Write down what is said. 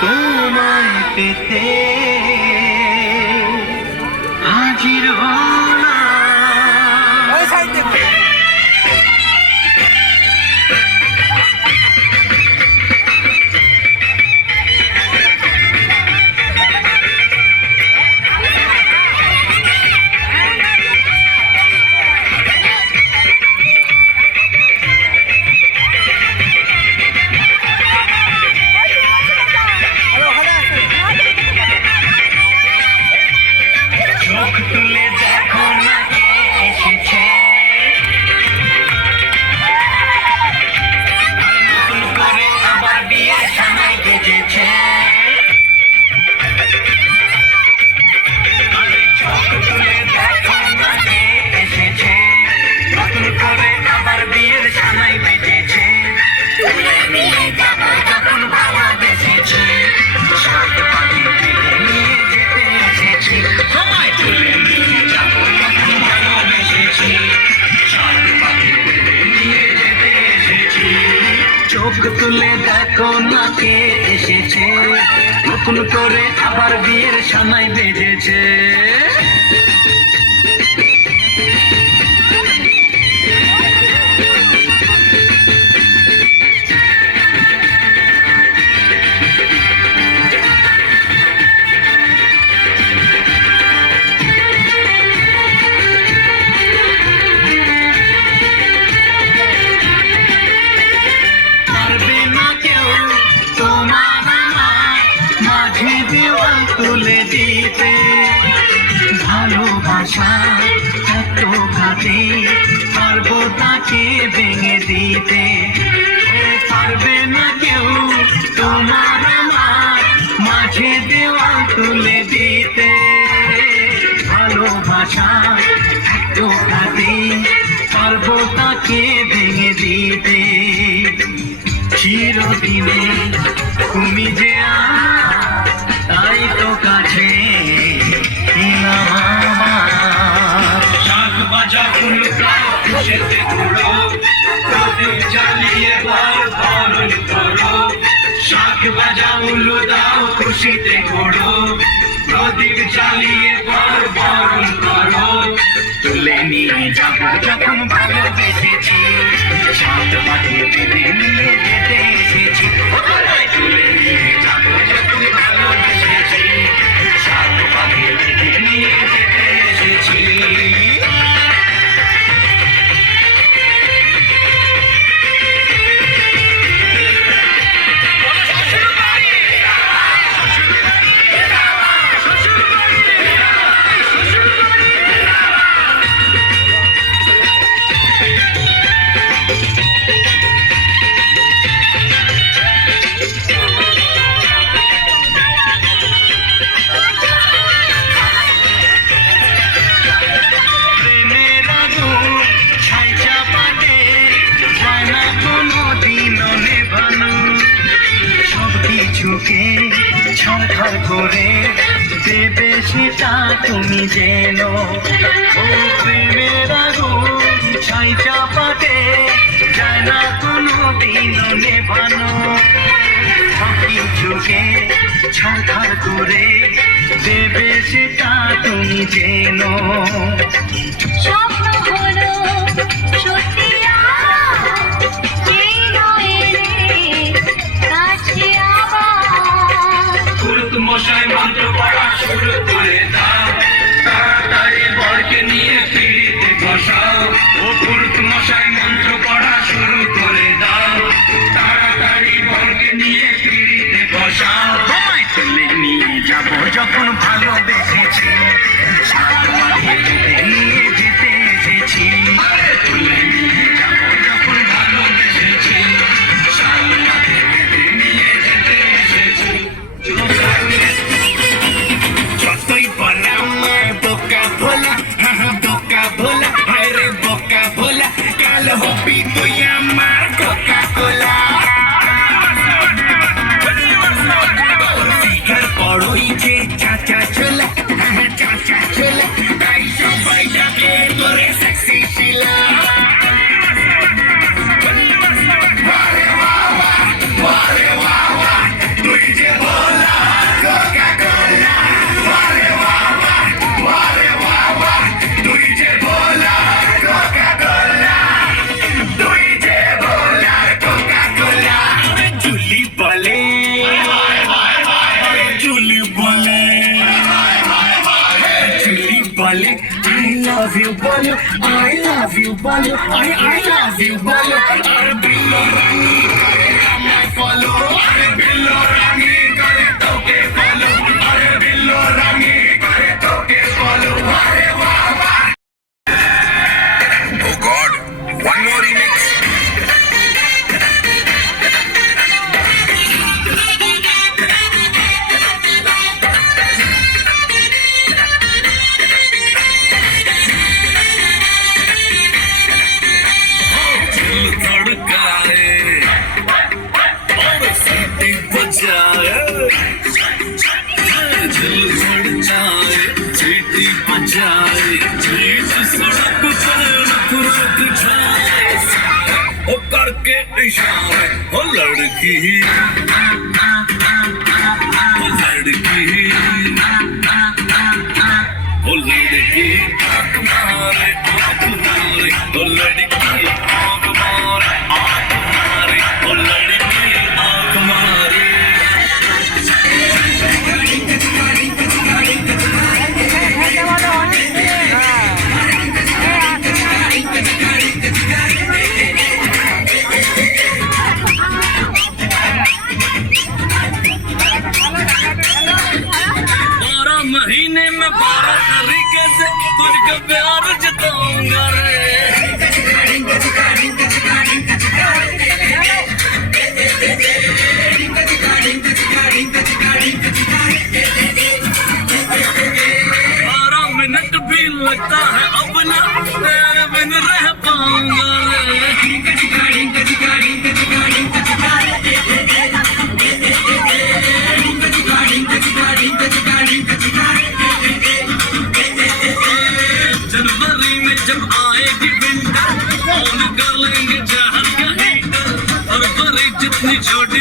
তোমায় পেতে হাজির হলাম। ওই সাইড দেখো। চোখ তুলে দেখো না কে এসেছে, নতুন করে আবার বিয়ের সানাই বেজেছে। চোখ তুলে দেখো না কে এসেছে, নতুন করে আবার বিয়ের সানাই বেজেছে। যখন ভালোবেসেছি, সাত পাখি তুলে নিয়ে যেতে এসেছি। সময় তুলে নিয়ে যাবো যখন ভালোবেসেছি, সাত পাখি তুলে নিয়ে যেতে এসেছি। চোখ তুলে দেখো না কে এসেছে, নতুন করে আবার বিয়ের সানাই বেজেছে। পারবে না কেউ তোমার আমার মাঝে দেওয়াল তুলে দিতে, ভালোবাসা এত ঘাটে পারবো তাকে ভেঙে দিতে। পারবে না কেউ তোমার আমার মাঝে দেওয়াল তুলে দিতে, ভালোবাসা এত ঘাটে পারবো তাকে ভেঙে দিতে। চিরদিনে তুমি যে আমার, তাই তো কাছে এলাম আমার। শাঁখ বাজা ফুল গাও খুশিতে ঘুরো, প্রদীপ জ্বালিয়ে বরণ করো। শাঁখ বাজা ফুল দাও খুশিতে ঘুরো, প্রদীপ জ্বালিয়ে বরণ করো। তুলে নিয়ে যাবো যখন ভালোবেসেছি, সাত পাখি তুলে নিয়ে যেতে এসেছি। তুলে নিয়ে যাবো যখন ভালোবেসেছি, সাত পাখি তুলে নিয়ে যেতে এসেছি। প্রেমের আগুন ছাই চাপাতে যায় না কোনোদিনও নেভানো, সব কিছুকে ছারখার করে দেবে সেটা তুমি যেন। ও প্রেমের আগুন ছাই চাপাতে যায় না কোনোদিনও নেভানো, সব কিছুকে ছারখার করে দেবে সেটা তুমি যেন। স্বপ্ন হলো সত্যি আজ, এই নয় রে কাছে আবার। পুরুত মশাই মন্ত্র পড়া শুরু করে দাও, তাড়াতাড়ি বরকে নিয়ে ফিরিতে বসাও। ও পুরুত মশাই মন্ত্র পড়া শুরু করে দাও, তাড়াতাড়ি বরকে নিয়ে ফিরিতে বসাও। তোমায় তুলে নিয়ে যাবো যখন ভালোবেসেছি, সাত পাখি তুলে নিয়ে যেতে এসেছি। তুলে নিয়ে যাবো যখন ভালোবেসেছি, সাত পাখি তুলে নিয়ে যেতে এসেছি। যতই বলা আমার বোকা ভোলা, বোকা ভোলা, আরে বোকা ভোলা, কাল হবি তুই আমার কোকা কোলা। ফিগার বড়ই যে চাচা চোলা, love you, Bolu. I love you, Bolu. I love you, Bolu. अरे बिल्लो रानी करे हमें follow. अरे बिल्लो रानी करे तो के follow. अरे बिल्लो रानी करे तो के follow. अरे वाह वाह. Oh God, one more remix. दिल धड़काए और सीटी बजाए दिल धड़काए सीटी बजाए बीच सड़क पर नखरा दिखाए ओ करके इशारे ओ लड़की ओ लड़की ओ लड़की आँख मारे ओ लड़की आँख मारे ओ लड़की आँख मारे बारह महीने में 12 तरीके से तुझको प्यार जताऊंगा रे बारह मिनट भी लगता है अब ना तेरे बिन रह पाऊंगा रे जनवरी में जब आएगी विंटर ऑन कर लेंगे जहर का हीटर फरवरी जितनी छोटी